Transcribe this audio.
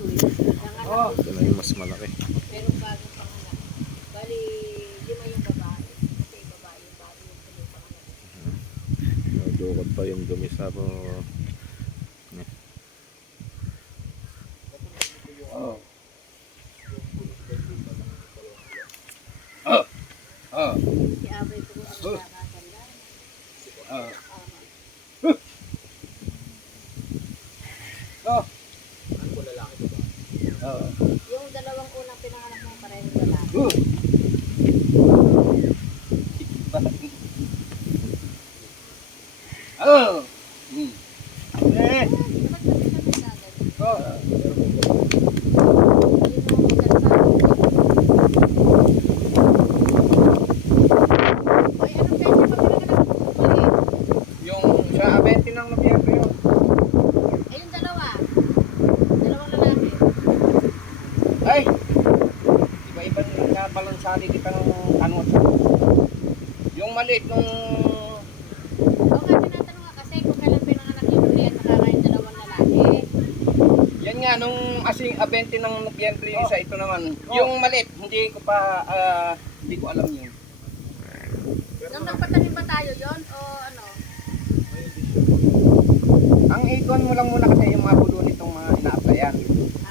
Oh. Ito na yung mas malaki. Meron bagong panganak. Bali, 5 yung babae. Kasi babae yung bago yung tuloy panganak. Nadukot pa yung dumi sa po. Oh. Oh. Oh. Si Abay ko ang nakakatanda. Oh. Oh. Oh. Yung dalawang unang pinanganak mo parehong lalaki. Oh. Oh. Hmm. Eh. Dapat kasi kami gagawin. Oh. Yun ang maganda. Ay, anong pwede pa pinanganak mo? Mali. Yung sa 20 ng Nobyembre yun. Eh, yung dalawa. Dalawang lalaki. Ay! Iba-iba yung kabalansali kita ng ano. Yung maliit nung... Oo nga, tinatanong nga kasi kung kailan pinanganak yung huli at saka yung dalawang lalaki. Yan nga, nung asing 20 ng Nobyembre yung isa ito naman. Yung maliit, hindi ko pa, hindi ko alam yun. Nung nagpatanim ba tayo yon o ano? Ang ikon mo lang muna kasi yung mga